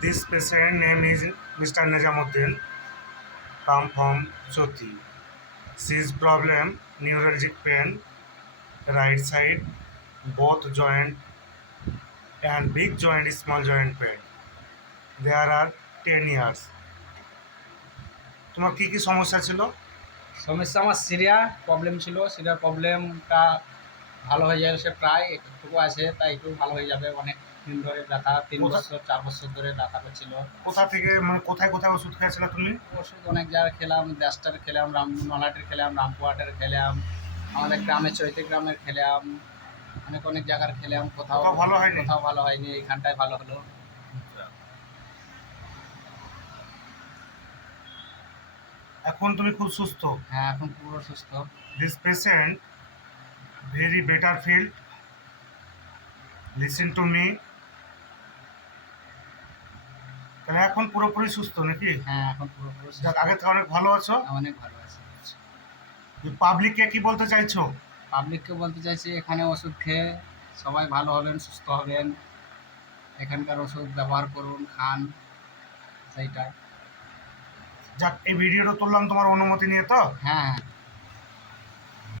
This patient name is Mr. Najamuddin, come from Jyoti. His problem neuralgic pain, right side, both joint and big joint, small joint pain. There are 10 years. তোমার কি কি সমস্যা ছিল সমস্যা আমার Syria problem ছিল সিরিয়ার প্রবলেমটা ভালো হয়ে যাচ্ছে প্রায় একটুকু আছে তাই একটু ভালো হয়ে যাবে। অনেক দিন ধরে ব্যথা তিন বছর চার বছর ধরে ব্যথা ছিল কোথা থেকে মানে কোথায় কোথায় ওষুধ খেয়েছিলে তুমি? ওষুধ অনেক জায়গায় খেলাম দেশটার খেলাম রাম নলাটের খেলাম রামপুরহাটের খেলাম আমাদের গ্রামে চৈতে গ্রামের খেলাম অনেক অনেক জায়গার খেলাম। কোথাও ভালো হয়নি? কোথাও ভালো হয়নি এইখানটায় ভালো হলো। এখন তুমি খুব সুস্থ? হ্যাঁ এখন পুরো সুস্থ। This patient very better feel listen to me. তাহলে এখন পুরোপুরি সুস্থ নাকি? হ্যাঁ এখন পুরোপুরি সুস্থ। যাক আগে থেকে অনেক ভালো আছো। অনেক ভালো আছে পাবলিককে কি বলতে চাইছো? পাবলিককে বলতে চাইছি এখানে ওষুধ খেয়ে সবাই ভালো হবেন সুস্থ হবেন। এখানকার ওষুধ ব্যবহার করুন খান সেইটাই। যাক এই ভিডিওটা তুললাম তোমার অনুমতি নিয়ে তো? হ্যাঁ হ্যাঁ।